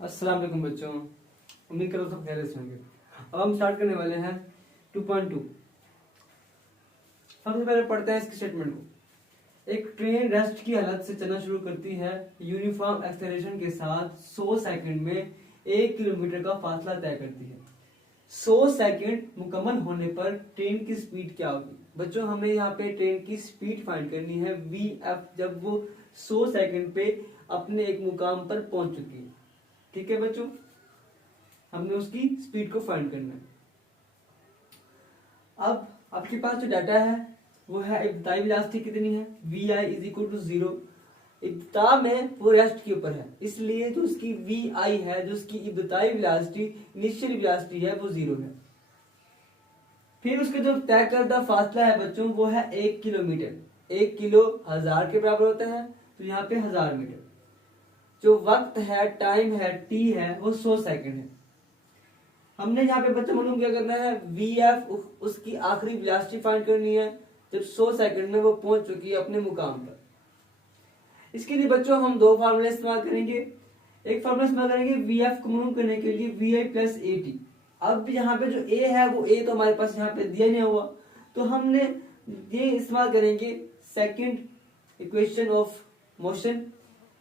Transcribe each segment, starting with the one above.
अस्सलाम वालेकुम बच्चों, उम्मीद करो सब खैरियत से होंगे। अब हम स्टार्ट करने वाले हैं 2.2। सबसे पहले पढ़ते हैं इसके स्टेटमेंट को। एक ट्रेन रेस्ट की हालत से चलना शुरू करती है यूनिफॉर्म एक्सेलरेशन के साथ 100 सेकंड में 1 किलोमीटर का फासला तय करती है। 100 सेकंड मुकम्मल होने पर ट्रेन की स्पीड क्या होगी? बच्चों हमें यहाँ पे ट्रेन की स्पीड फाइंड करनी है VF, जब वो 100 सेकंड पे अपने एक मुकाम पर पहुंच चुकी है। ठीक है बच्चों, हमने उसकी स्पीड को फाइंड करना है। अब आपके पास जो डाटा है वो है इब्तिदाई वेलोसिटी कितनी है, VI इज इक्वल टू 0। इब्तिदा में वो रेस्ट के ऊपर है, इसलिए जो उसकी VI है, जो उसकी इब्तिदाई वेलोसिटी इनिशियल वेलोसिटी है, वो 0 है। फिर उसका जो तय करदा फासला है बच्चों वो है 1 किलोमीटर। 1 किलो 1000 के बराबर होता है, तो यहाँ पे 1000 मीटर। जो वक्त है, टाइम है, T है, वो 100 सेकंड है। हमने यहाँ पे बच्चों मालूम क्या करना है, VF उसकी आखिरी वेलोसिटी फाइंड करनी है जब 100 सेकंड में वो पहुंच चुकी है अपने मुकाम पर। इसके लिए बच्चों हम दो फार्मूले इस्तेमाल करेंगे। एक फार्मूला इस्तेमाल करेंगे VF को मालूम करने के लिए VI प्लस AT। अब यहाँ पे जो A है वो A तो हमारे पास यहाँ पे दिया नहीं हुआ, तो हमने ये इस्तेमाल करेंगे second equation of motion,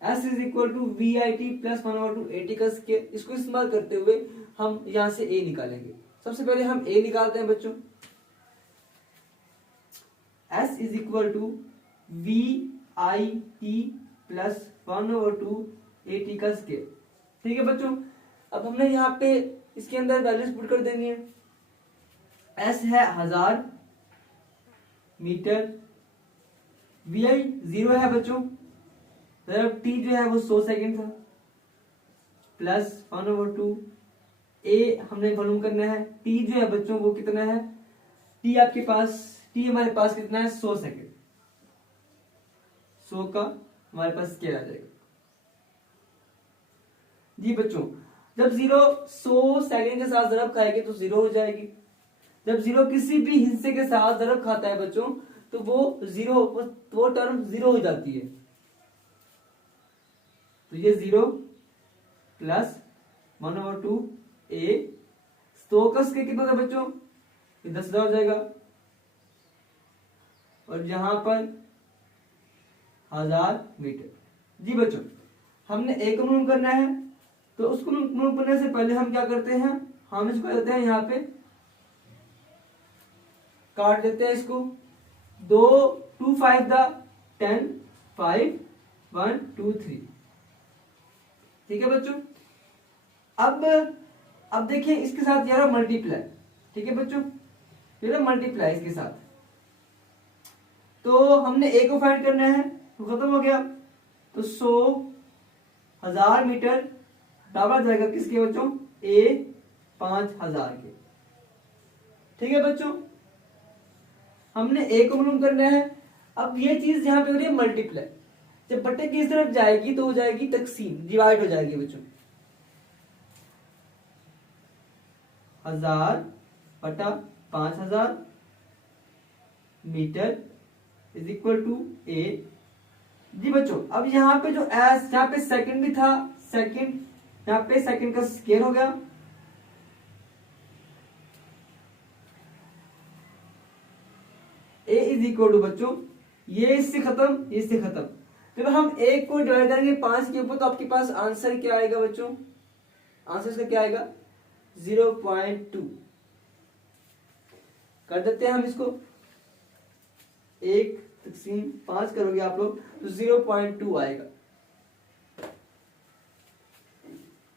S is equal to VIT plus 1/2 AT का स्क्वायर। इसको इस्तेमाल करते हुए हम यहां से A निकालेंगे। सबसे पहले हम A निकालते हैं बच्चों। S is equal to VIT plus 1/2 AT का स्क्वायर। ठीक है बच्चों, अब हमने यहाँ पे इसके अंदर वैल्यूज पुट कर देनी है। S है 1000 मीटर, VI 0 है बच्चों, T जो है वो 100 सेकंड था, प्लस 1/2 A हमने मालूम करना है। T जो है बच्चों वो कितना है, T हमारे पास कितना है, 100 सेकंड। 100 का हमारे पास स्केयर आ जाएगा जी बच्चों। जब 0 100 सेकंड के साथ ज़रब खाएगी तो 0 हो जाएगी। जब 0 किसी भी हिस्से के साथ ज़रब खाता है बच्चों तो वो टर्म 0 हो जाती है। तो ये 0 प्लस 1/2 A 100 का स्क्वायर कितना था बच्चों, ये 10,000 हो जाएगा। और यहां पर 1000 मीटर। जी बच्चों, हमने A को मालूम करना है, तो उसको मालूम करने से पहले हम क्या करते हैं, हम इसको करते हैं यहाँ पे काट देते हैं इसको। 2 2 5 द 10 5 1 2 3। ठीक है बच्चों, अब देखिए इसके साथ यार मल्टीप्लाई। ठीक है बच्चों, ये मल्टीप्लाई इसके साथ, तो हमने A को फाइंड करना है, तो खत्म हो गया। तो 100 1000 मीटर डाला जाएगा किसके बच्चों, A 5000 के। ठीक है बच्चों, हमने A को मालूम करना है। अब ये चीज यहां पे हो रही है मल्टीप्लाई, जब बट्टे की इस तरफ जाएगी तो हो जाएगी तकसीम, डिवाइड हो जाएगी बच्चों। 1000 बटा 5000 metre is equal to A। जी बच्चों, अब यहाँ पे जो S, यहाँ पे सेकंड भी था, सेकंड यहाँ पे सेकंड का स्क्वायर हो गया। A इज इक्वल टू बच्चों, ये इससे खत्म, इससे खत्म। जब हम A को डिवाइड करेंगे 5 के ऊपर तो आपके पास आंसर क्या आएगा बच्चों, आंसर इसका क्या आएगा, 0.2। कर देते हैं हम इसको, 1 तकसीम 5 करोगे आप लोग तो 0.2 आएगा।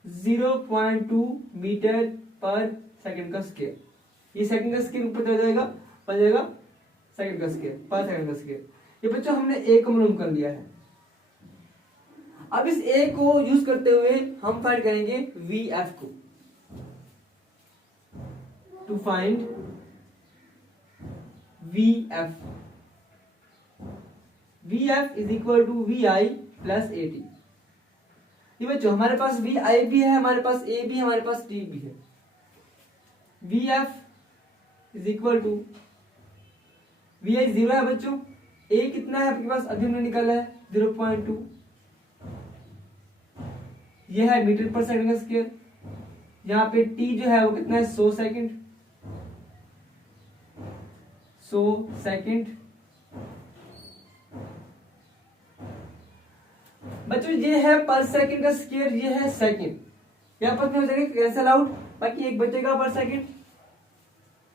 0.2 मीटर पर सेकंड का स्क्वायर। ये सेकंड का स्क्वायर ऊपर चला जाएगा, बन जाएगा सेकंड का स्क्वायर पर सेकंड का स्क्वायर। ये बच्चों हमने A को मालूम कर लिया है। अब इस A को यूज करते हुए हम फाइंड करेंगे VF को। To find VF is equal to VI plus AT। ये बच्चों हमारे पास VI भी है, हमारे पास A भी है, हमारे पास T भी है। VF is equal to VI 0 है बच्चों, A कितना है आपके पास, अभी हमने निकाला है 0.2। ये है मीटर पर सेकंड का स्क्वायर। यहाँ पे टी जो है वो कितना है 100 सेकंड, 100 सेकंड। बच्चों ये है पर सेकंड का स्क्वायर, ये है सेकंड, यहाँ पर हो जाएगा कैंसल आउट, बाकी एक बचेगा पर सेकंड।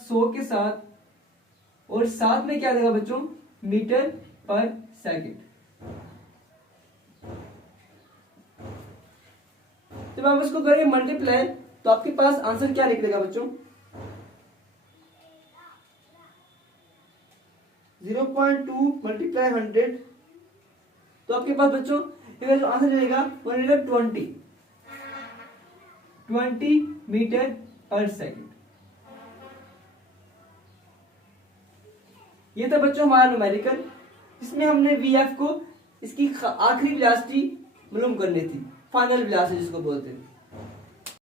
100 के साथ, और साथ में क्या देगा बच्चों, मीटर पर सेकंड। जब आप इसको करेंगे मल्टीप्लाई तो आपके पास आंसर क्या निकलेगा बच्चों, 0.2 मल्टीप्लाई 100, तो आपके पास बच्चों ये जो आंसर रहेगा वो रहेगा 20 मीटर पर सेकंड। ये था बच्चों हमारा न्यूमेरिकल, जिसमें हमने वीएफ को इसकी आखिरी वेलोसिटी मालूम करनी थी, फाइनल वेलोसिटी जिसको बोलते हैं।